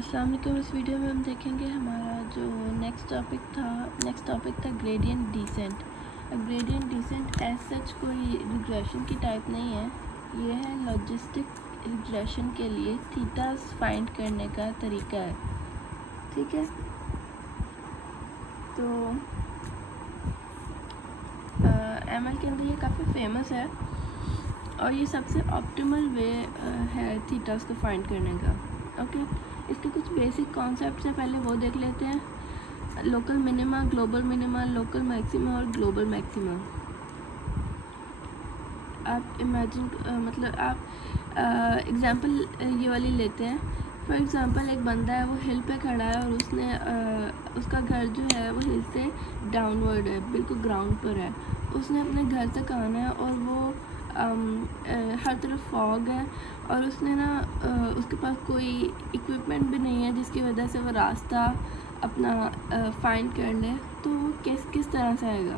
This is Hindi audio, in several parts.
अस्सलाम वालेकुम। इस वीडियो में हम देखेंगे हमारा जो नेक्स्ट टॉपिक था gradient descent. Gradient descent as such कोई रिग्रेशन की टाइप नहीं है, ये है लॉजिस्टिक रिग्रेशन के लिए थीटास फाइंड करने का तरीका है। ठीक है, तो एमएल के अंदर ये काफ़ी फेमस है और ये सबसे ऑप्टिमल वे है थीटास को फाइंड करने का। ओके, इसके कुछ बेसिक कॉन्सेप्ट्स हैं, पहले वो देख लेते हैं। Local minima, global minima, local maxima और ग्लोबल मैक्सिमा। आप इमेजिन मतलब आप एग्जांपल ये वाली लेते हैं। फॉर एग्जांपल एक बंदा है, वो हिल पे खड़ा है और उसने उसका घर जो है वो हिल से डाउनवर्ड है, बिल्कुल ग्राउंड पर है। उसने अपने घर तक आना है और वो हर तरफ फॉग है और उसने ना उसके पास कोई इक्विपमेंट भी नहीं है जिसकी वजह से वो रास्ता अपना फाइंड कर ले। तो वो किस तरह से आएगा?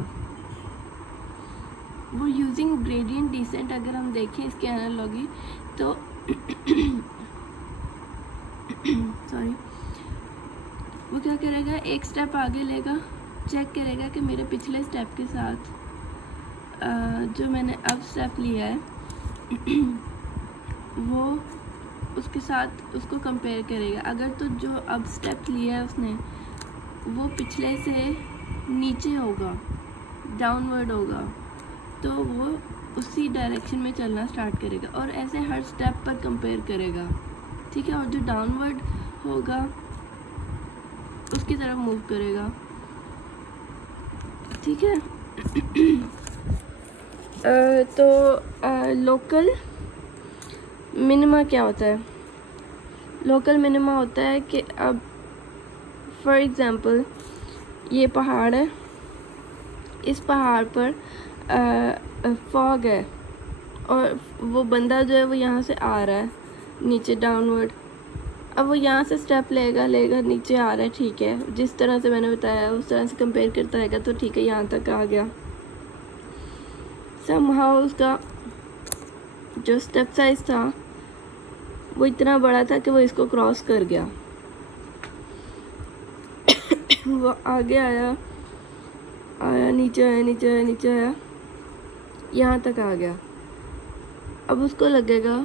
वो यूजिंग ग्रेडियंट डिसेंट अगर हम देखें इसकी एनालॉजी तो सॉरी, वो क्या करेगा, एक स्टेप आगे लेगा, चेक करेगा कि मेरे पिछले स्टेप के साथ जो मैंने अब स्टेप लिया है वो उसके साथ उसको कंपेयर करेगा। अगर तो जो अब स्टेप लिया है उसने वो पिछले से नीचे होगा, डाउनवर्ड होगा, तो वो उसी डायरेक्शन में चलना स्टार्ट करेगा और ऐसे हर स्टेप पर कंपेयर करेगा। ठीक है, और जो डाउनवर्ड होगा उसकी तरफ मूव करेगा। ठीक है तो लोकल मिनिमा क्या होता है? लोकल मिनिमा होता है कि अब फॉर एग्ज़ाम्पल ये पहाड़ है, इस पहाड़ पर फॉग है और वो बंदा जो है वो यहाँ से आ रहा है नीचे डाउनवर्ड। अब वो यहाँ से स्टेप लेगा नीचे आ रहा है, ठीक है, जिस तरह से मैंने बताया उस तरह से कंपेयर करता रहेगा तो ठीक है, यहाँ तक आ गया। समहाउ उसका जो स्टेप साइज था वो इतना बड़ा था कि वो इसको क्रॉस कर गया। वो आगे आया नीचे आया, यहाँ तक आ गया। अब उसको लगेगा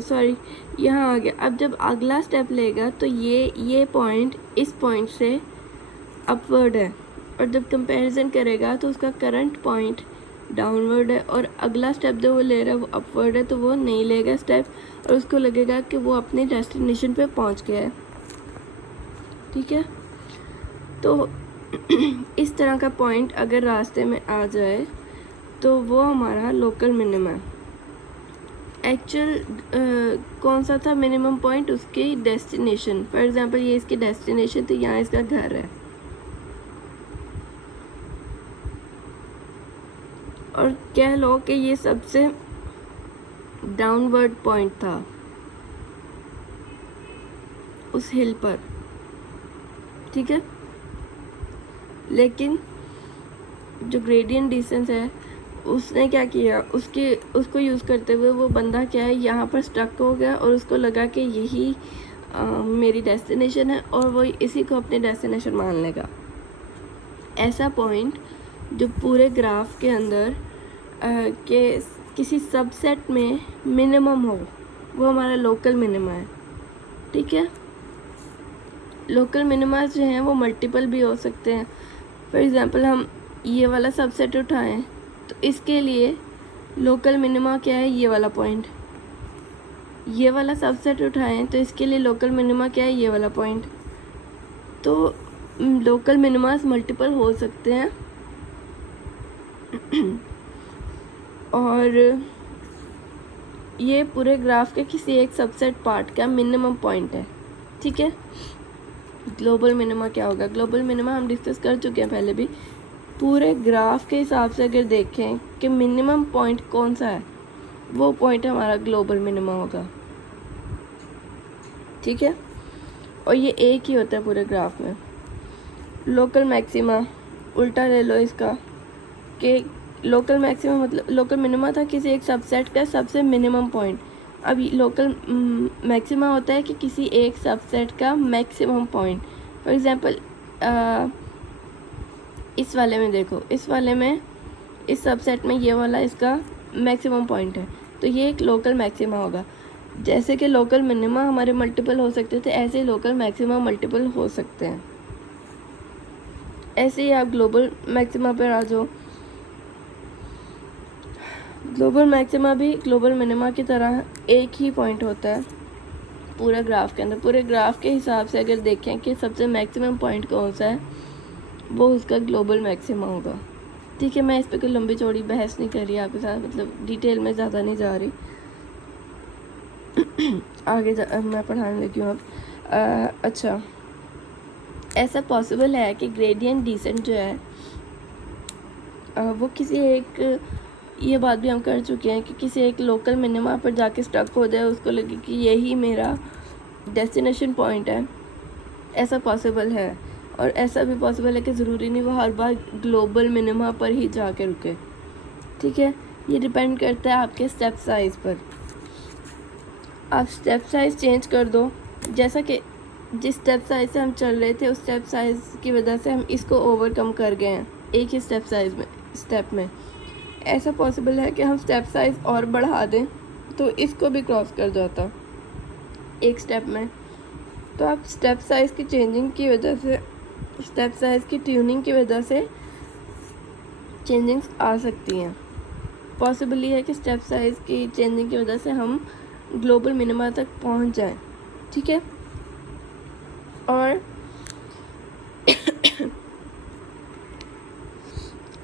सॉरी, यहाँ आ गया। अब जब अगला स्टेप लेगा तो ये पॉइंट इस पॉइंट से अपवर्ड है और जब कंपैरिजन करेगा तो उसका करंट पॉइंट डाउनवर्ड है और अगला स्टेप जो वो ले रहा है वो अपवर्ड है, तो वो नहीं लेगा स्टेप और उसको लगेगा कि वो अपनी डेस्टिनेशन पे पहुंच गया है। ठीक है, तो इस तरह का पॉइंट अगर रास्ते में आ जाए तो वो हमारा लोकल मिनिमम है। एक्चुअल कौन सा था मिनिमम पॉइंट? उसकी डेस्टिनेशन। फॉर एग्जांपल ये इसकी डेस्टिनेशन थी, यहाँ इसका घर है और कह लो कि ये सबसे डाउनवर्ड पॉइंट था उस हिल पर। ठीक है, लेकिन जो ग्रेडियंट डिस्टेंस है उसने क्या किया, उसको यूज़ करते हुए वो बंदा क्या है, यहाँ पर स्टक हो गया और उसको लगा कि यही मेरी डेस्टिनेशन है और वो इसी को अपनी डेस्टिनेशन मान लेगा। ऐसा पॉइंट जो पूरे ग्राफ के अंदर के किसी सबसेट में मिनिमम हो वो हमारा लोकल मिनिमा है। ठीक है, लोकल मिनिमा जो हैं वो मल्टीपल भी हो सकते हैं। फॉर एग्जांपल हम ये वाला सबसेट उठाएं तो इसके लिए लोकल मिनिमा क्या है, ये वाला पॉइंट। ये वाला सबसेट उठाएं तो इसके लिए लोकल मिनिमा क्या है, ये वाला पॉइंट। तो लोकल मिनिमास मल्टीपल हो सकते हैं और ये पूरे ग्राफ के किसी एक सबसेट पार्ट का मिनिमम पॉइंट है। ठीक है, ग्लोबल मिनिमा क्या होगा? ग्लोबल मिनिमा हम डिस्कस कर चुके हैं पहले भी। पूरे ग्राफ के हिसाब से अगर देखें कि मिनिमम पॉइंट कौन सा है, वो पॉइंट हमारा ग्लोबल मिनिमा होगा। ठीक है, और ये एक ही होता है पूरे ग्राफ में। लोकल मैक्सिमा उल्टा ले लो इसका कि लोकल मैक्सिमा मतलब लोकल मिनिमा था किसी एक सबसेट का सबसे मिनिमम पॉइंट, अब लोकल मैक्सिमा होता है कि किसी एक सबसेट का मैक्सिमम पॉइंट। फॉर एग्जांपल इस वाले में देखो, इस वाले में इस सबसेट में ये वाला इसका मैक्सिमम पॉइंट है, तो ये एक लोकल मैक्सिमा होगा। जैसे कि लोकल मिनिमा हमारे मल्टीपल हो सकते थे, ऐसे ही लोकल मैक्सिमा मल्टीपल हो सकते हैं। ऐसे ही आप ग्लोबल मैक्सिमा पर आ जाओ। ग्लोबल मैक्सिमा भी ग्लोबल मिनिमा की तरह एक ही पॉइंट होता है पूरे ग्राफ के अंदर। पूरे ग्राफ के हिसाब से अगर देखें कि सबसे मैक्सिमम पॉइंट कौन सा है, वो उसका ग्लोबल मैक्सिमा होगा। ठीक है, मैं इस पर कोई लंबी चौड़ी बहस नहीं कर रही आपके साथ, मतलब डिटेल में ज़्यादा नहीं जा रही। आगे मैं पढ़ाने लगी हूँ अब। अच्छा, ऐसा पॉसिबल है कि ग्रेडियंट डिसेंट जो है वो किसी एक, ये बात भी हम कर चुके हैं कि किसी एक लोकल मिनिमा पर जाके स्टक हो जाए, उसको लगे कि यही मेरा डेस्टिनेशन पॉइंट है। ऐसा पॉसिबल है, और ऐसा भी पॉसिबल है कि ज़रूरी नहीं वो हर बार ग्लोबल मिनिमा पर ही जाके रुके। ठीक है, ये डिपेंड करता है आपके स्टेप साइज़ पर। आप स्टेप साइज़ चेंज कर दो, जैसा कि जिस स्टेप साइज़ से हम चल रहे थे उस स्टेप साइज़ की वजह से हम इसको ओवरकम कर गए हैं एक ही स्टेप में। ऐसा पॉसिबल है कि हम स्टेप साइज़ और बढ़ा दें तो इसको भी क्रॉस कर जाता एक स्टेप में। तो आप स्टेप साइज़ की चेंजिंग की वजह से, स्टेप साइज़ की ट्यूनिंग की वजह से चेंजिंग्स आ सकती हैं। पॉसिबल है कि स्टेप साइज़ की चेंजिंग की वजह से हम ग्लोबल मिनिमा तक पहुंच जाएं। ठीक है, और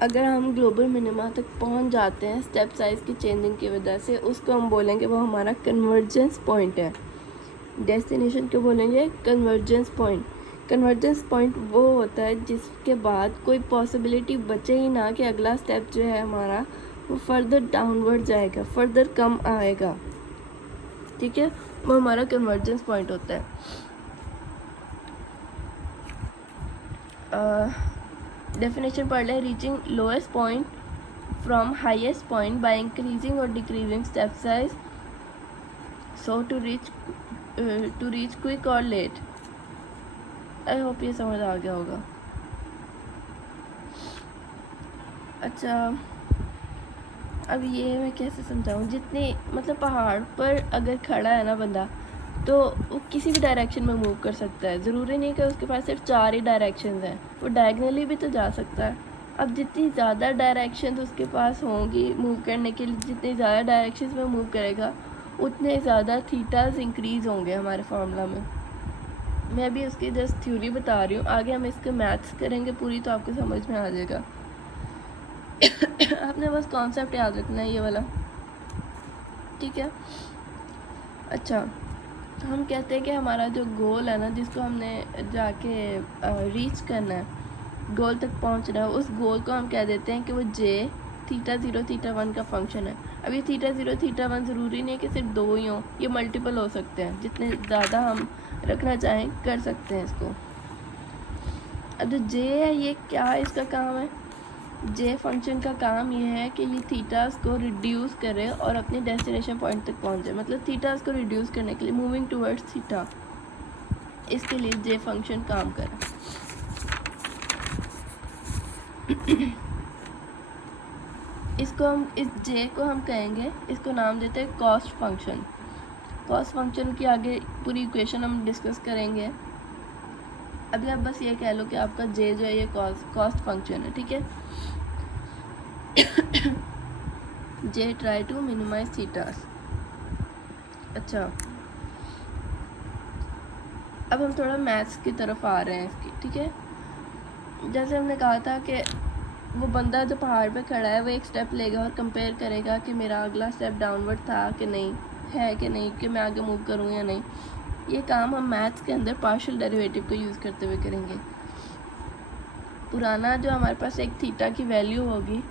अगर हम ग्लोबल मिनिमा तक पहुंच जाते हैं स्टेप साइज़ की चेंजिंग की वजह से, उसको हम बोलेंगे वो हमारा कन्वर्जेंस पॉइंट है। डेस्टिनेशन को बोलेंगे कन्वर्जेंस पॉइंट। कन्वर्जेंस पॉइंट वो होता है जिसके बाद कोई पॉसिबिलिटी बचे ही ना कि अगला स्टेप जो है हमारा वो फर्दर डाउनवर्ड जाएगा, फर्दर कम आएगा। ठीक है, वो हमारा कन्वर्जेंस पॉइंट होता है। डेफिनेशन पढ़ लें। Reaching lowest point from highest point by increasing और decreasing step size so to reach quick और लेट। आई होप ये समझ आ गया होगा। अच्छा, अब ये मैं कैसे समझाऊँ, जितने मतलब पहाड़ पर अगर खड़ा है ना बंदा, तो वो किसी भी डायरेक्शन में मूव कर सकता है। ज़रूरी नहीं कि उसके पास सिर्फ 4 ही डायरेक्शंस हैं, वो डायगनली भी तो जा सकता है। अब जितनी ज़्यादा डायरेक्शंस उसके पास होंगी मूव करने के लिए, जितनी ज़्यादा डायरेक्शंस में मूव करेगा उतने ज़्यादा थीटाज इंक्रीज़ होंगे हमारे फार्मूला में। मैं अभी उसकी जस्ट थ्योरी बता रही हूँ, आगे हम इसके मैथ्स करेंगे पूरी तो आपको समझ में आ जाएगा। आपने बस कॉन्सेप्ट याद रखना है ये वाला। ठीक है, अच्छा, हम कहते हैं कि हमारा जो गोल है ना, जिसको हमने जाके रीच करना है, गोल तक पहुंचना है, उस गोल को हम कह देते हैं कि वो जे थीटा 0 थीटा 1 का फंक्शन है। अब ये थीटा 0 थीटा 1 ज़रूरी नहीं है कि सिर्फ 2 ही हों, ये मल्टीपल हो सकते हैं। जितने ज़्यादा हम रखना चाहें कर सकते हैं इसको। अब जो जे है, ये क्या है, इसका काम है, जे फंक्शन का काम ये है कि ये थीटास को रिड्यूस करे और अपने डेस्टिनेशन पॉइंट तक पहुंच जाए। मतलब थीटास को रिड्यूस करने के लिए, मूविंग टूवर्ड्स थीटा, इसके लिए जे फंक्शन काम करे। इसको हम, इस जे को हम कहेंगे, इसको नाम देते हैं कॉस्ट फंक्शन। कॉस्ट फंक्शन की आगे पूरी इक्वेशन हम डिस्कस करेंगे। अभी आप बस ये कह लो कि आपका जे जो है ये कॉस्ट फंक्शन है। ठीक है, जे ट्राई टू मिनिमाइज थीटास। अच्छा, अब हम थोड़ा मैथ्स की तरफ आ रहे हैं इसकी। ठीक है, जैसे हमने कहा था कि वो बंदा जो पहाड़ पे खड़ा है वो एक स्टेप लेगा और कंपेयर करेगा कि मेरा अगला स्टेप डाउनवर्ड था कि नहीं, है कि नहीं, कि मैं आगे मूव करूँ या नहीं। ये काम हम मैथ्स के अंदर पार्शियल डेरिवेटिव को यूज़ करते हुए करेंगे। पुराना जो हमारे पास एक थीटा की वैल्यू होगी,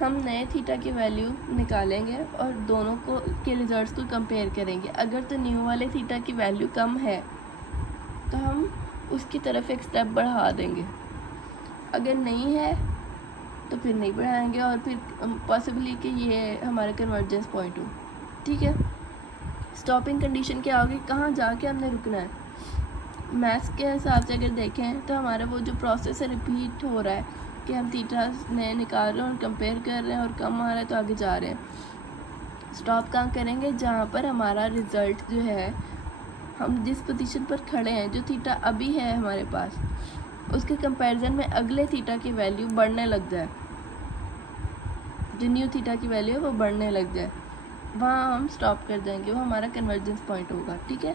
हम नए थीटा की वैल्यू निकालेंगे और दोनों को के रिजल्ट्स को कंपेयर करेंगे। अगर तो न्यू वाले थीटा की वैल्यू कम है तो हम उसकी तरफ एक स्टेप बढ़ा देंगे, अगर नहीं है तो फिर नहीं बढ़ाएंगे, और फिर पॉसिबली कि ये हमारा कन्वर्जेंस पॉइंट हो। ठीक है, स्टॉपिंग कंडीशन क्या होगी, कहाँ जाके हमने रुकना है। मैथ्स के हिसाब से अगर देखें तो हमारा वो जो प्रोसेस है रिपीट हो रहा है कि हम थीटा नए निकाल रहे हैं और कंपेयर कर रहे हैं और कम आ रहा है तो आगे जा रहे हैं। स्टॉप कहाँ करेंगे, जहाँ पर हमारा रिज़ल्ट जो है, हम जिस पोजीशन पर खड़े हैं, जो थीटा अभी है हमारे पास, उसके कंपैरिजन में अगले थीटा की वैल्यू बढ़ने लग जाए, जो न्यू थीटा की वैल्यू है वो बढ़ने लग जाए, वहाँ हम स्टॉप कर देंगे, वो हमारा कन्वर्जेंस पॉइंट होगा। ठीक है।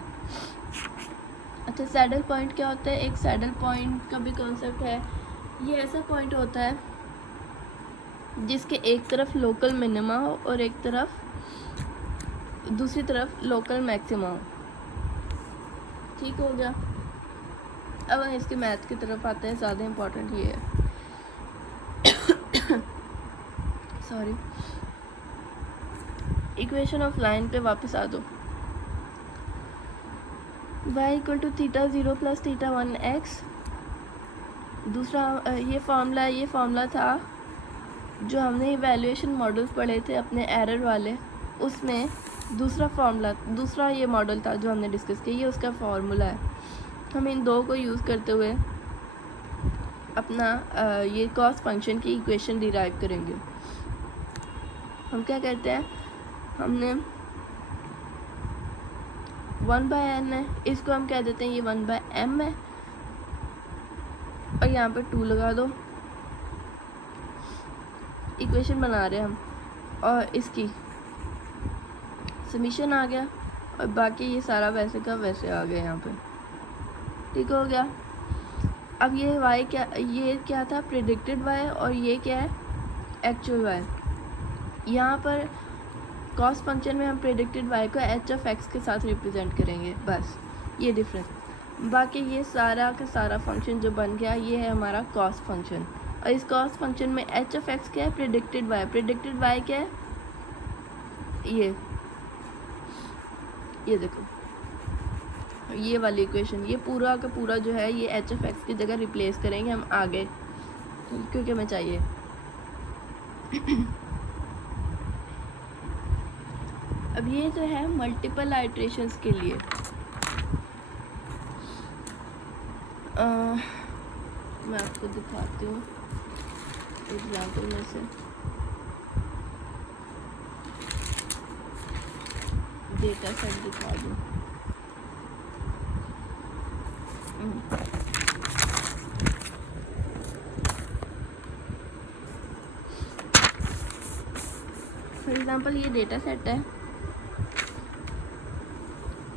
अच्छा, सैडल पॉइंट क्या होता है, एक सैडल पॉइंट का भी कॉन्सेप्ट है। ये ऐसा पॉइंट होता है जिसके एक तरफ लोकल मिनिमा हो और एक तरफ दूसरी तरफ लोकल मैक्सिमा हो। ठीक हो गया। अब हम इसके मैथ की तरफ आते हैं, ज़्यादा इम्पोर्टेंट ये है। सॉरी, इक्वेशन ऑफ लाइन पे वापस आ दो। y equal to theta 0 plus theta 1x। दूसरा ये फार्मूला था जो हमने इवैल्यूएशन मॉडल्स पढ़े थे अपने एरर वाले, उसमें दूसरा ये मॉडल था जो हमने डिस्कस किया, ये उसका फार्मूला है। हम इन दो को यूज़ करते हुए अपना ये कॉस फंक्शन की इक्वेशन डिराइव करेंगे। हम क्या करते हैं, हमने 1/n है, इसको हम कह देते हैं ये 1/m है, और यहाँ पर 2 लगा दो। इक्वेशन बना रहे हैं हम, और इसकी समीशन आ गया, और बाकी ये सारा वैसे का वैसे आ गया यहाँ पे। ठीक हो गया। अब ये y क्या था, प्रेडिक्टेड y, और ये क्या है, एक्चुअल y। यहाँ पर कॉस फंक्शन में हम प्रेडिक्टेड y को h(x) के साथ रिप्रेजेंट करेंगे, बस ये डिफरेंस। बाकी ये सारा का सारा फंक्शन जो बन गया, ये है हमारा कॉस फंक्शन। और इस कॉस फंक्शन में h(x) क्या है, प्रेडिक्टेड y क्या है, ये देखो, ये वाली इक्वेशन, ये पूरा का पूरा जो है ये h(x) की जगह रिप्लेस करेंगे हम आगे, क्योंकि हमें चाहिए। अब ये जो है मल्टीपल आइट्रेशंस के लिए, मैं आपको दिखाती हूँ एग्जाम्पल में से। डेटा सेट दिखा दूँ। फॉर एग्जाम्पल ये डेटा सेट है,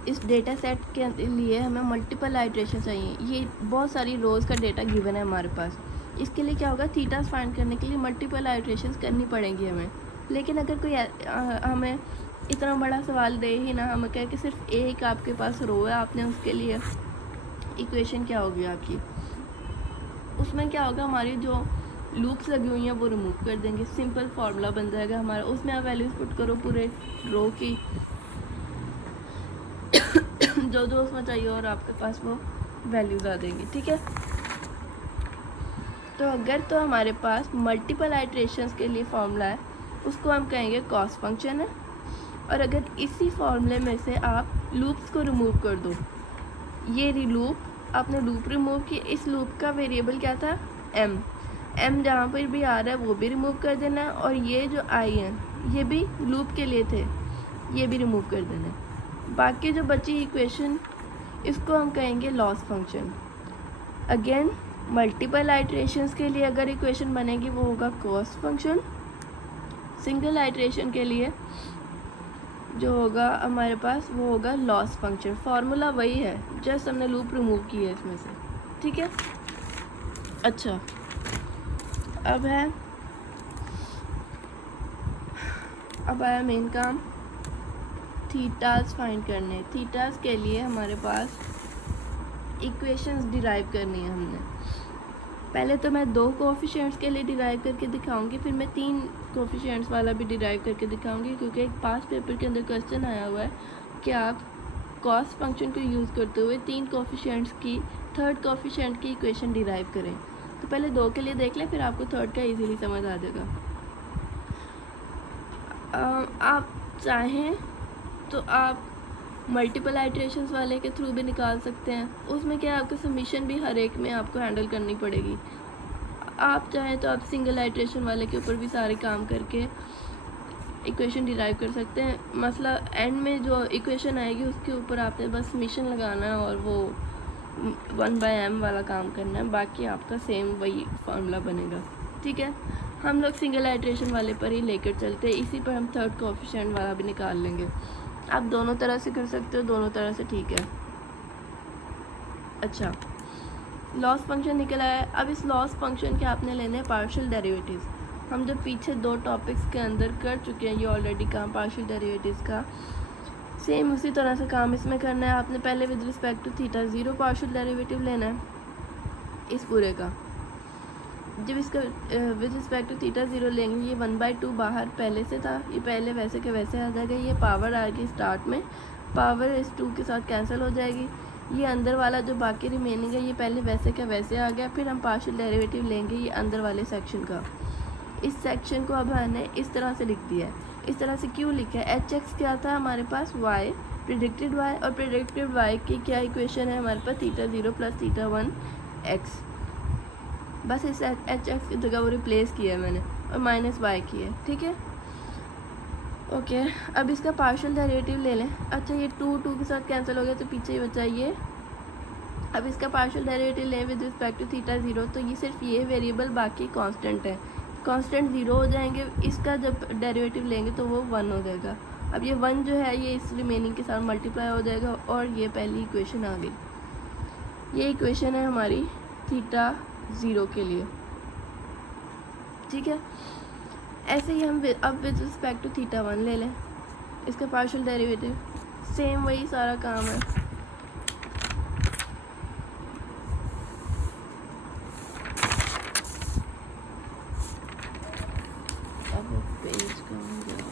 इस डेटा सेट के लिए हमें मल्टीपल आइट्रेशन चाहिए। ये बहुत सारी रोज़ का डेटा गिवन है हमारे पास। इसके लिए क्या होगा, थीटास फाइंड करने के लिए मल्टीपल आइट्रेशंस करनी पड़ेंगी हमें। लेकिन अगर कोई हमें इतना बड़ा सवाल दे ही ना, हमें कहे कि सिर्फ एक आपके पास रो है, आपने उसके लिए इक्वेशन क्या होगी आपकी, उसमें क्या होगा, हमारी जो लूप्स लगी हुई हैं वो रिमूव कर देंगे, सिंपल फार्मूला बन जाएगा हमारा। उसमें आप वैल्यूज पुट करो पूरे रो की जो उसमें चाहिए, और आपके पास वो वैल्यूज आ देंगी। ठीक है। तो अगर तो हमारे पास मल्टीपल आइट्रेशंस के लिए फार्मूला है, उसको हम कहेंगे कॉस फंक्शन है। और अगर इसी फार्मूले में से आप लूप्स को रिमूव कर दो, ये लूप आपने लूप रिमूव की, इस लूप का वेरिएबल क्या था, m जहाँ पर भी आ रहा है वो भी रिमूव कर देना है, और ये जो i है ये भी लूप के लिए थे, ये भी रिमूव कर देना है। बाकी जो बची इक्वेशन, इसको हम कहेंगे loss function. Again multiple iterations के लिए अगर इक्वेशन बनेगी वो होगा कॉस फंक्शन। सिंगल आइट्रेशन के लिए जो होगा हमारे पास वो होगा लॉस फंक्शन। फार्मूला वही है, जस्ट हमने लूप रिमूव की है इसमें से। ठीक है। अच्छा, अब आया मेन काम, थीटास फाइंड करने। थीटास के लिए हमारे पास इक्वेशंस डिराइव करनी है हमने। पहले तो मैं 2 कोएफिशिएंट्स के लिए डिराइव करके दिखाऊंगी, फिर मैं 3 कोएफिशिएंट्स वाला भी डिराइव करके दिखाऊंगी, क्योंकि एक पास पेपर के अंदर क्वेश्चन आया हुआ है कि आप कॉस फंक्शन को यूज़ करते हुए 3 कोएफिशिएंट्स की थर्ड कोएफिशिएंट की इक्वेशन डिराइव करें। तो पहले 2 के लिए देख लें, फिर आपको थर्ड का इजीली समझ आ जाएगा। आप चाहें तो आप मल्टीपल आइट्रेशंस वाले के थ्रू भी निकाल सकते हैं। उसमें क्या है, आपको सबमिशन भी हर एक में आपको हैंडल करनी पड़ेगी। आप चाहें तो आप सिंगल आइट्रेशन वाले के ऊपर भी सारे काम करके इक्वेशन डिराइव कर सकते हैं। मसला एंड में जो इक्वेशन आएगी उसके ऊपर आपने बस सबमिशन लगाना है और वो 1/m वाला काम करना है, बाकी आपका सेम वही फार्मूला बनेगा। ठीक है, हम लोग सिंगल आइट्रेशन वाले पर ही लेकर चलते हैं, इसी पर हम थर्ड कोएफिशिएंट वाला भी निकाल लेंगे। आप दोनों तरह से कर सकते हो, दोनों तरह से ठीक है। अच्छा, लॉस फंक्शन निकला है। अब इस लॉस फंक्शन के आपने लेने हैं पार्शियल डेरिवेटिव्स। हम जो पीछे 2 टॉपिक्स के अंदर कर चुके हैं ये ऑलरेडी काम पार्शियल डेरिवेटिव्स का, सेम उसी तरह से काम इसमें करना है। आपने पहले with respect to theta 0 partial derivative लेना है इस पूरे का। जब इसका विद रिस्पेक्ट टू थीटा 0 लेंगे, ये 1/2 बाहर पहले से था, ये पहले वैसे के वैसे आ जाएगा। ये पावर आएगी स्टार्ट में, पावर इस 2 के साथ कैंसिल हो जाएगी। ये अंदर वाला जो बाकी रिमेनिंग है ये पहले वैसे का वैसे आ गया। फिर हम पार्शियल डेरिवेटिव लेंगे ये अंदर वाले सेक्शन का। इस सेक्शन को अब हमने इस तरह से लिख दिया है। इस तरह से क्यों लिखा है? HX क्या था हमारे पास? y, प्रिडिक्टेड y, और प्रिडिक्टेड y की क्या इक्वेशन है हमारे पास? Theta 0 plus theta 1 x। बस इस HX की जगह वो रिप्लेस किया है मैंने और माइनस y की है। ठीक है, ओके। अब इसका पार्शियल डेरिवेटिव ले लें। अच्छा, ये 2 के साथ कैंसिल हो गया तो पीछे ही बचा ये। अब इसका पार्शियल डेरिवेटिव लें विद रिस्पेक्ट टू थीटा 0, तो ये सिर्फ ये वेरिएबल, बाकी कांस्टेंट है। कांस्टेंट 0 हो जाएंगे, इसका जब डेरिवेटिव लेंगे तो वो 1 हो जाएगा। अब ये 1 जो है ये इस रिमेनिंग के साथ मल्टीप्लाई हो जाएगा और ये पहली इक्वेशन आ गई। ये इक्वेशन है हमारी थीटा 0 के लिए। ठीक है, ऐसे ही हम अब विद रिस्पेक्ट टू थीटा 1 ले लें, इसका पार्शियल डेरिवेटिव, सेम वही सारा काम है। अब पेज कहाँ गया?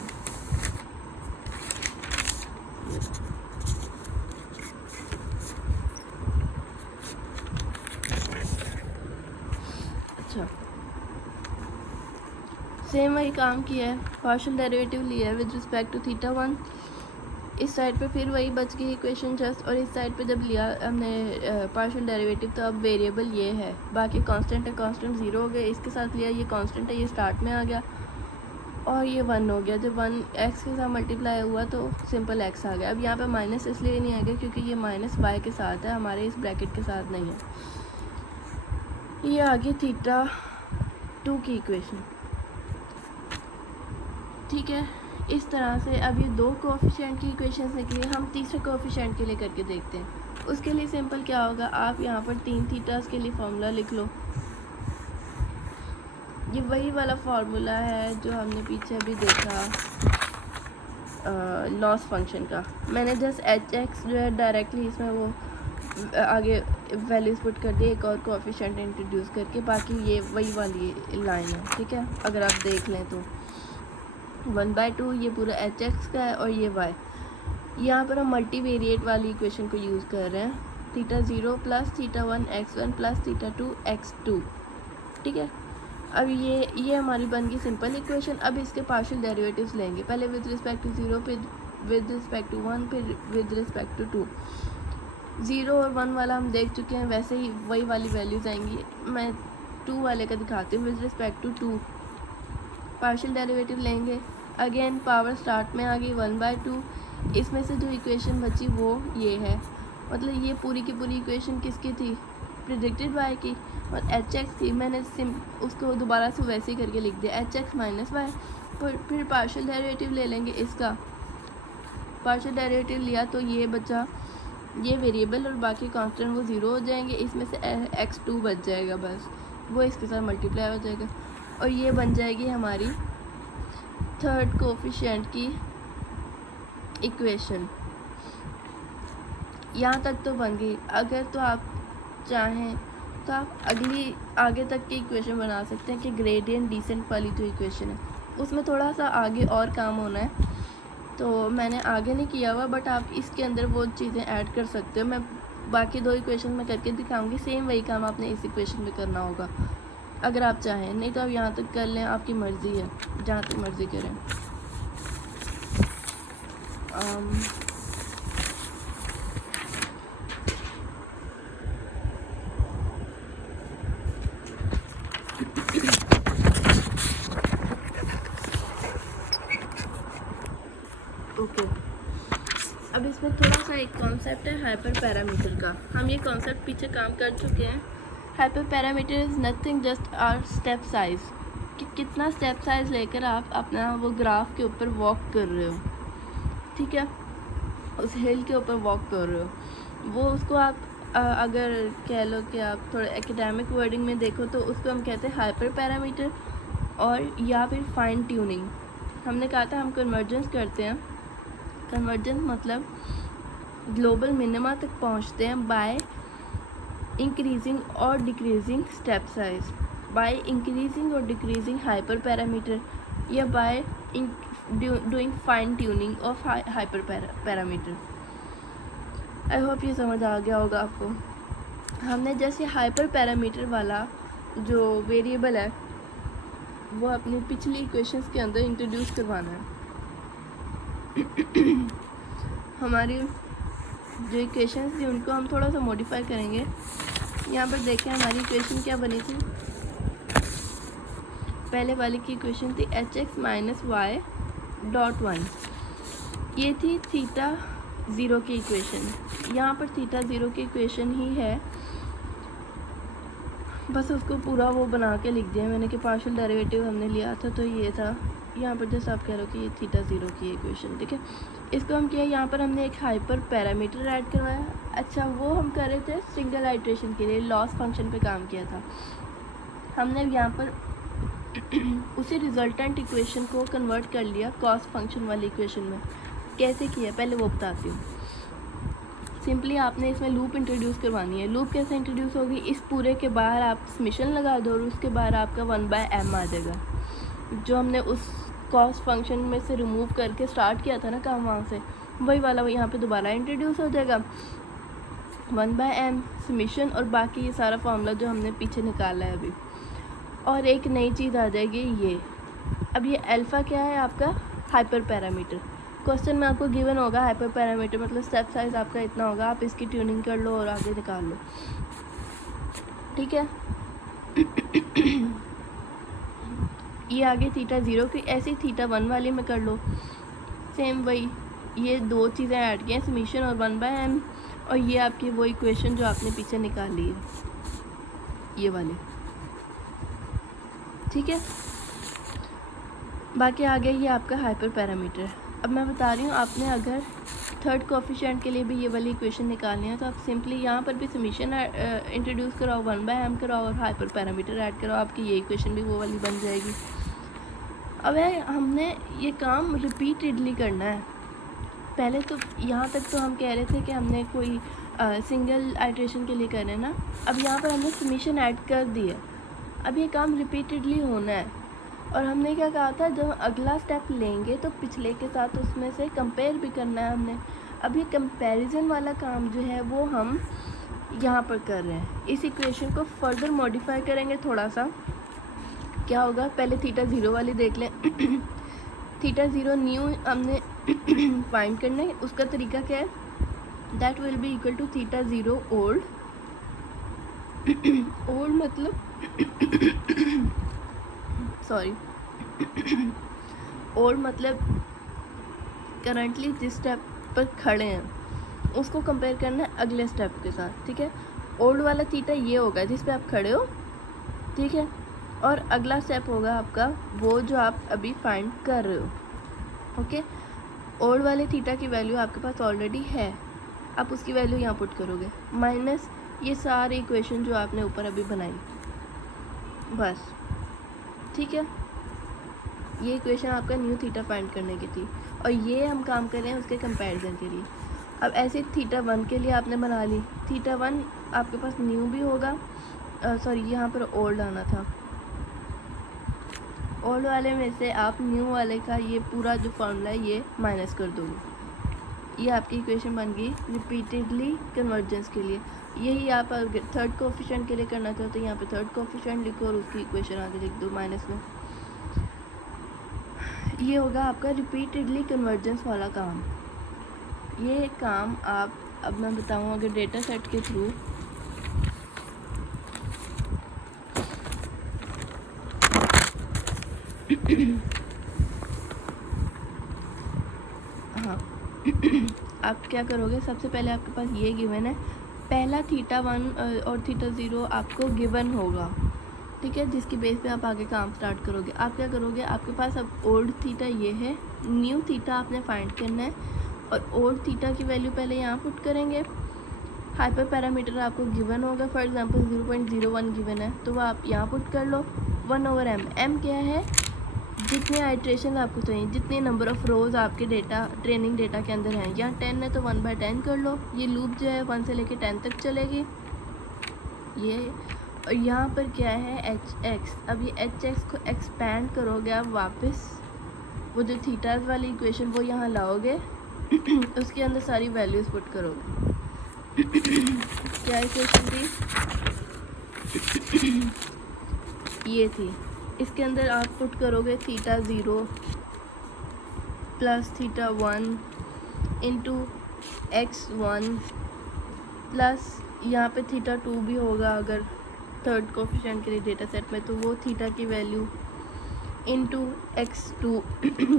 अच्छा, सेम वही काम किया है, पार्शियल डेरिवेटिव लिया है विद रिस्पेक्ट टू थीटा 1। इस साइड पे फिर वही बच गई इक्वेशन जस्ट, और इस साइड पे जब लिया हमने पार्शियल डेरिवेटिव तो अब वेरिएबल ये है, बाकी कांस्टेंट है, कांस्टेंट 0 हो गया। इसके साथ लिया, ये कांस्टेंट है, ये स्टार्ट में आ गया और ये 1 हो गया। जब 1 x के साथ मल्टीप्लाई हुआ तो सिंपल x आ गया। अब यहाँ पे माइनस इसलिए नहीं आ गया क्योंकि ये माइनस y के साथ है, हमारे इस ब्रैकेट के साथ नहीं है। ये आ गई थीटा 2 की इक्वेशन। ठीक है, इस तरह से अब ये 2 कोएफिशिएंट की इक्वेशंस निकली। हम तीसरे कोएफिशिएंट के लिए करके देखते हैं। उसके लिए सिंपल क्या होगा, आप यहाँ पर 3 थीटास के लिए फार्मूला लिख लो। ये वही वाला फार्मूला है जो हमने पीछे अभी देखा लॉस फंक्शन का। मैंने जस्ट HX जो है डायरेक्टली इसमें वो आगे वैल्यूज़ पुट कर दिए, एक और कोएफिशिएंट इंट्रोड्यूस करके, बाकी ये वही वाली लाइन है। ठीक है, अगर आप देख लें तो 1/2 ये पूरा HX का है और ये y। यहाँ पर हम मल्टीवेरिएट वाली इक्वेशन को यूज़ कर रहे हैं, theta 0 plus theta 1 x1 plus theta 2 x2। ठीक है, अब ये हमारी बन गई सिंपल इक्वेशन। अब इसके पार्शियल डेरिवेटिव्स लेंगे, पहले विद रिस्पेक्ट टू 0, फिर विद रिस्पेक्ट टू 1, फिर विद रिस्पेक्ट टू 2। 0 और 1 वाला हम देख चुके हैं, वैसे ही वही वाली वैल्यूज़ आएंगी। मैं 2 वाले का दिखाती हूँ। With respect to 2 partial derivative लेंगे, अगेन पावर स्टार्ट में आ गई 1/2। इसमें से जो इक्वेशन बची वो ये है, मतलब ये पूरी की पूरी इक्वेशन किसकी थी? प्रिडिक्टेड y की, और HX थी। मैंने उसको दोबारा से वैसे ही करके लिख दिया, HX माइनस y। फिर पार्शियल डेरिवेटिव ले लेंगे इसका। पार्शियल डेरिवेटिव लिया तो ये बचा, ये वेरिएबल और बाकी कांस्टेंट वो 0 हो जाएंगे। इसमें से x2 बच जाएगा, बस वो इसके साथ मल्टीप्लाई हो जाएगा और ये बन जाएगी हमारी थर्ड कोएफिशिएंट की इक्वेशन। यहाँ तक तो बन गई। अगर तो आप चाहें तो आप अगली आगे तक की इक्वेशन बना सकते हैं कि ग्रेडियंट डिसेंट वाली जो इक्वेशन है उसमें थोड़ा सा आगे और काम होना है, तो मैंने आगे नहीं किया हुआ, बट आप इसके अंदर वो चीज़ें ऐड कर सकते हो। मैं बाकी 2 इक्वेशन में करके दिखाऊंगी, सेम वही काम आपने इस इक्वेशन में करना होगा अगर आप चाहें, नहीं तो आप यहाँ तक कर लें, आपकी मर्ज़ी है, जहाँ तक मर्ज़ी करें। कॉन्सेप्ट है हाइपर पैरामीटर का। हम ये कॉन्सेप्ट पीछे काम कर चुके हैं। Hyper parameter is nothing just our step size, कि कितना स्टेप साइज़ लेकर आप अपना वो ग्राफ के ऊपर वॉक कर रहे हो, ठीक है, उस हिल के ऊपर वॉक कर रहे हो। वो उसको आप अगर कह लो कि आप थोड़ा एकेडमिक वर्डिंग में देखो तो उसको हम कहते हैं हाइपर पैरामीटर, और या फिर फाइन ट्यूनिंग। हमने कहा था हम कन्वर्जेंस करते हैं। कन्वर्जेंस मतलब ग्लोबल मिनिमा तक पहुंचते हैं बाय इंक्रीजिंग और decreasing step size, bye increasing और डिक्रीजिंग हाइपर पैरामीटर, या by doing fine tuning of hyper parameter. I hope ये समझ आ गया होगा आपको। हमने जैसे हाइपर पैरामीटर वाला जो वेरिएबल है वो अपनी पिछली इक्वेशंस के अंदर इंट्रोड्यूस करवाना है। हमारी जो इक्वेशंस थी उनको हम थोड़ा सा मॉडिफाई करेंगे। यहाँ पर देखें हमारी इक्वेशन क्या बनी थी। पहले वाले की इक्वेशन थी hx माइनस वाई डॉट 1, ये थी थीटा ज़ीरो की इक्वेशन। यहाँ पर थीटा ज़ीरो की इक्वेशन ही है, बस उसको पूरा वो बना के लिख दिया मैंने कि पार्शियल डेरिवेटिव हमने लिया था तो ये था। यहाँ पर जैसे आप कह रहे हो कि ये थीटा ज़ीरो की इक्वेशन, ठीक है। इसको हम किया, यहाँ पर हमने एक हाइपर पैरामीटर ऐड करवाया। अच्छा, वो हम कर रहे थे सिंगल आइट्रेशन के लिए, लॉस फंक्शन पे काम किया था हमने। यहाँ पर उसी रिजल्टेंट इक्वेशन को कन्वर्ट कर लिया कॉस फंक्शन वाली इक्वेशन में। कैसे किया पहले वो बताती हूँ। सिंपली आपने इसमें लूप इंट्रोड्यूस करवानी है। लूप कैसे इंट्रोड्यूस होगी, इस पूरे के बाहर आप समेशन लगा दो और उसके बाहर आपका 1/m आ जाएगा, जो हमने उस कॉस फंक्शन में से रिमूव करके स्टार्ट किया था ना काम, वहाँ से वही वाला वो यहाँ पे दोबारा इंट्रोड्यूस हो जाएगा। 1/m समेशन और बाकी ये सारा फार्मूला जो हमने पीछे निकाला है अभी, और एक नई चीज़ आ जाएगी ये। अब ये अल्फ़ा क्या है आपका, हाइपर पैरामीटर। क्वेश्चन में आपको गिवन होगा हाइपर पैरामीटर मतलब स्टेप साइज आपका इतना होगा, आप इसकी ट्यूनिंग कर लो और आगे निकाल लो, ठीक है। ये आगे थीटा ज़ीरो की, ऐसे थीटा 1 वाली में कर लो सेम वही। ये दो चीज़ें ऐड की हैं, समेशन और 1/m, और ये आपकी वो इक्वेशन जो आपने पीछे निकाली है ये वाली, ठीक है। बाकी आगे ये आपका हाइपर पैरामीटर। अब मैं बता रही हूँ, आपने अगर थर्ड कोफिशिएंट के लिए भी ये वाली इक्वेशन निकालनी है तो आप सिंपली यहाँ पर भी समेशन इंट्रोड्यूस कराओ, 1/m कराओ और हाइपर पैरामीटर ऐड कराओ, आपकी ये इक्वेशन भी वो वाली बन जाएगी। अब हमने ये काम रिपीटेडली करना है। पहले तो यहाँ तक तो हम कह रहे थे कि हमने कोई सिंगल आइट्रेशन के लिए कर रहे हैं ना, अब यहाँ पर हमने समेशन ऐड कर दी है। अब ये काम रिपीटेडली होना है। और हमने क्या कहा था, जब अगला स्टेप लेंगे तो पिछले के साथ उसमें से कंपेयर भी करना है हमने। अब ये कंपैरिजन वाला काम जो है वो हम यहाँ पर कर रहे हैं। इस इक्वेशन को फर्दर मॉडिफाई करेंगे थोड़ा सा। क्या होगा, पहले थीटा ज़ीरो वाली देख लें। थीटा ज़ीरो न्यू हमने फाइंड करना है। उसका तरीका क्या है, that will be equal to theta zero old. Old मतलब सॉरी ओल्ड मतलब करंटली जिस स्टेप पर खड़े हैं उसको कंपेयर करना है अगले स्टेप के साथ, ठीक है। ओल्ड वाला थीटा ये होगा जिस पे आप खड़े हो, ठीक है, और अगला स्टेप होगा आपका वो जो आप अभी फाइंड कर रहे हो, ओके। ओल्ड वाले थीटा की वैल्यू आपके पास ऑलरेडी है, आप उसकी वैल्यू यहाँ पुट करोगे, माइनस ये सारी इक्वेशन जो आपने ऊपर अभी बनाई, बस, ठीक है। ये इक्वेशन आपका न्यू थीटा फाइंड करने की थी और ये हम काम कर रहे हैं उसके कंपैरिजन के लिए। अब ऐसे थीटा 1 के लिए आपने बना ली, थीटा 1 आपके पास न्यू भी होगा, सॉरी यहाँ पर ओल्ड आना था। ओल्ड वाले में से आप न्यू वाले का ये पूरा जो फॉर्मूला है ये माइनस कर दोगे। ये आपकी इक्वेशन बन गई रिपीटेडली कन्वर्जेंस के लिए। यही आप अगर थर्ड कोफिशिएंट के लिए करना चाहते हो यहाँ पे थर्ड कोफिशिएंट लिखो और उसकी इक्वेशन आगे लिख दो माइनस में। ये होगा आपका रिपीटेडली कन्वर्जेंस वाला काम। ये काम आप, अब मैं बताऊँ अगर डेटा सेट के थ्रू, हाँ आप क्या करोगे, सबसे पहले आपके पास ये गिवन है, पहला थीटा 1 और थीटा 0 आपको गिवन होगा, ठीक है, जिसकी बेस पे आप आगे काम स्टार्ट करोगे। आप क्या करोगे, आपके पास अब ओल्ड थीटा ये है, न्यू थीटा आपने फाइंड करना है और ओल्ड थीटा की वैल्यू पहले यहाँ पुट करेंगे। हाइपर पैरामीटर आपको गिवन होगा, फॉर एग्जांपल 0.01 गिवन है तो वो आप यहाँ पुट कर लो। 1/m, m क्या है, जितने आइट्रेशन आपको चाहिए, जितने नंबर ऑफ़ रोज़ आपके डेटा ट्रेनिंग डेटा के अंदर हैं। यहाँ 10 है तो 1/10 कर लो। ये लूप जो है 1 से लेके 10 तक चलेगी ये। और यहाँ पर क्या है, hx। अब ये hx को एक्सपैंड करोगे आप वापस, वो जो थीटास वाली इक्वेशन वो यहाँ लाओगे उसके अंदर सारी वैल्यूज़ पुट करोगे। क्या इक्वेशन थी, ये थी। इसके अंदर आप पुट करोगे theta 0 plus theta 1 into x1 plus यहाँ पे थीटा 2 भी होगा अगर थर्ड कोफिशिएंट के लिए डेटा सेट में, तो वो थीटा की वैल्यू इंटू x2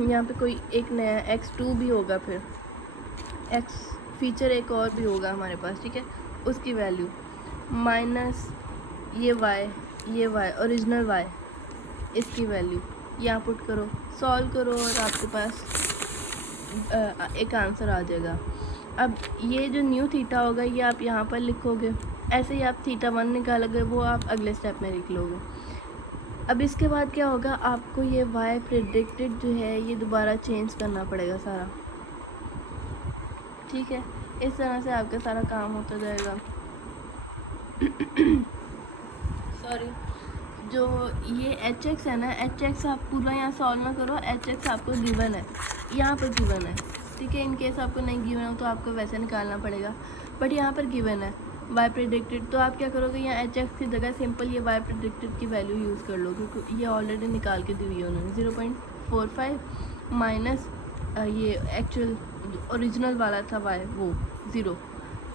यहाँ पे कोई एक नया x2 भी होगा, फिर x फीचर एक और भी होगा हमारे पास, ठीक है, उसकी वैल्यू माइनस ये y ओरिजिनल y, इसकी वैल्यू यहाँ पुट करो, सॉल्व करो और आपके पास एक आंसर आ जाएगा। अब ये जो न्यू थीटा होगा ये आप यहाँ पर लिखोगे, ऐसे ही आप थीटा 1 निकालोगे, वो आप अगले स्टेप में लिख लोगे। अब इसके बाद क्या होगा, आपको ये y प्रेडिक्टेड जो है ये दोबारा चेंज करना पड़ेगा सारा, ठीक है। इस तरह से आपका सारा काम होता जाएगा। सॉरी, जो ये hx है ना, hx आप पूरा यहाँ सॉल्व ना करो, hx आपको गिवन है, यहाँ पर गिवन है, ठीक है। इन केस आपको नहीं गिवन हो तो आपको वैसे निकालना पड़ेगा, बट यहाँ पर गिवन है y प्रेडिक्टेड। तो आप क्या करोगे, यहाँ hx की जगह सिंपल ये y प्रेडिक्टेड की वैल्यू यूज़ कर लो, क्योंकि ये ऑलरेडी निकाल के दी हुई है उन्होंने। 0.45 माइनस ये एक्चुअल ओरिजिनल वाला था y, वो 0,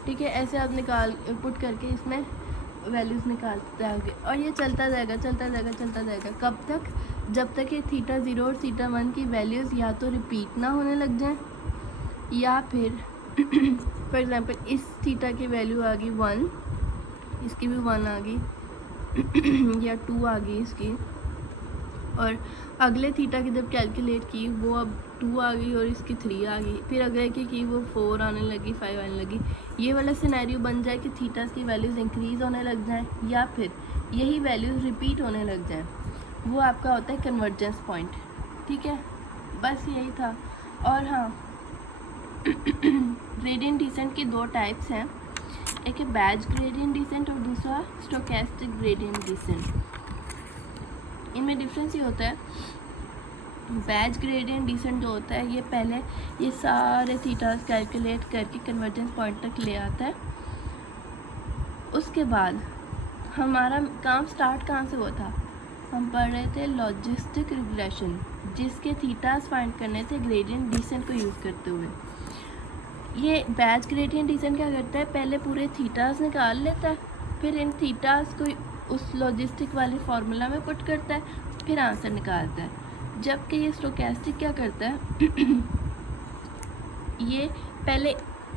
ठीक है। ऐसे आप निकाल पुट करके इसमें वैल्यूज़ निकालते जाओगे और ये चलता जाएगा चलता जाएगा चलता जाएगा। कब तक, जब तक ये थीटा 0 और थीटा 1 की वैल्यूज़ या तो रिपीट ना होने लग जाएं, या फिर फॉर एग्जांपल इस थीटा की वैल्यू आ गई 1, इसकी भी 1 आ गई या 2 आ गई इसकी, और अगले थीटा की जब कैलकुलेट की वो अब 2 आ गई और इसकी 3 आ गई, फिर अगले की वो 4 आने लगी, 5 आने लगी। ये वाला सिनेरियो बन जाए कि थीटास की वैल्यूज़ इंक्रीज़ होने लग जाएं या फिर यही वैल्यूज़ रिपीट होने लग जाएं, वो आपका होता है कन्वर्जेंस पॉइंट, ठीक है। बस यही था। और हाँ, ग्रेडियंट डिसेंट की 2 टाइप्स हैं, एक है बैच ग्रेडियंट डिसेंट और दूसरा स्टोकेस्टिक ग्रेडियंट डिसेंट। इनमें डिफरेंस ये होता है, बैच ग्रेडियंट डिसेंट जो होता है ये पहले ये सारे थीटास कैलकुलेट करके कन्वर्जेंस पॉइंट तक ले आता है। उसके बाद हमारा काम स्टार्ट कहाँ से हुआ था, हम पढ़ रहे थे लॉजिस्टिक रिग्रेशन, जिसके थीटास फाइंड करने थे ग्रेडियंट डिसेंट को यूज़ करते हुए। ये बैच ग्रेडियंट डिसेंट क्या करता है, पहले पूरे थीटास निकाल लेता है, फिर इन थीटास को उस लॉजिस्टिक वाले फार्मूला में पुट करता है, फिर आंसर निकालता है। जबकि ये स्टोकेस्टिक क्या करता है ये पहले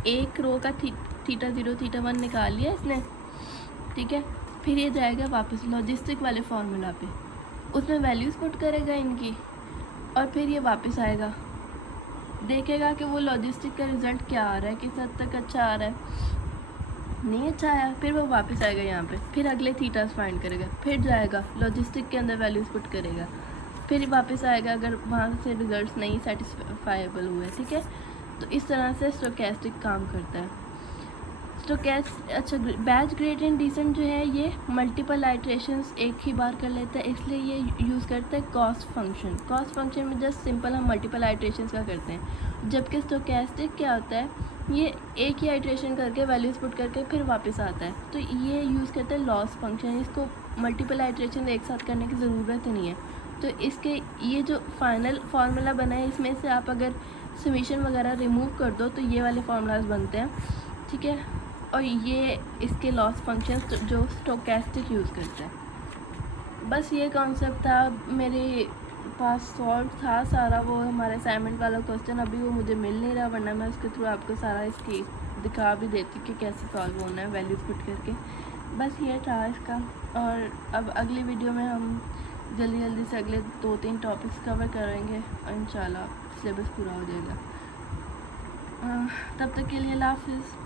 एक रो का थीटा 0 थीटा 1 निकाल लिया इसने, ठीक है, फिर ये जाएगा वापस लॉजिस्टिक वाले फार्मूला पे, उसमें वैल्यूज़ पुट करेगा इनकी, और फिर ये वापस आएगा, देखेगा कि वो लॉजिस्टिक का रिज़ल्ट क्या आ रहा है, किस हद तक अच्छा आ रहा है, नहीं अच्छा आया, फिर वो वापस आएगा यहाँ पे, फिर अगले थीटास फाइंड करेगा, फिर जाएगा लॉजिस्टिक के अंदर वैल्यूज़ पुट करेगा, फिर वापस आएगा अगर वहाँ से रिजल्ट्स नहीं सेटिस्फाइबल हुए, ठीक है। तो इस तरह से स्टोकेस्टिक काम करता है। अच्छा, बैच ग्रेडियंट डिसेंट जो है ये मल्टीपल आइट्रेशंस एक ही बार कर लेता है, इसलिए ये यूज़ करता है कॉस्ट फंक्शन। कॉस्ट फंक्शन में जस्ट सिंपल हम मल्टीपल आइट्रेशंस का करते हैं, जबकि स्टोकेस्टिक क्या होता है, ये एक ही आइट्रेशन करके वैल्यूज़ पुट करके फिर वापस आता है, तो ये यूज़ करता है लॉस फंक्शन। इसको मल्टीपल आइट्रेशन एक साथ करने की ज़रूरत नहीं है। तो इसके ये जो फाइनल फार्मूला बना है, इसमें से आप अगर समीशन वगैरह रिमूव कर दो तो ये वाले फार्मूलाज बनते हैं, ठीक है। और ये इसके लॉस फंक्शंस जो स्टोकेस्टिक यूज़ करता है। बस ये कॉन्सेप्ट था। मेरे पास सॉल्व था सारा वो हमारे असाइनमेंट वाला क्वेश्चन, अभी वो मुझे मिल नहीं रहा, वरना मैं उसके थ्रू आपको सारा इसकी दिखा भी देती कि कैसे सॉल्व होना है वैल्यूज़ पुट करके। बस ये था इसका। और अब अगली वीडियो में हम जल्दी जल्दी से अगले 2-3 टॉपिक्स कवर करेंगे और इंशाल्लाह सिलेबस पूरा हो जाएगा। तब तक के लिए अल्लाह हाफिज़।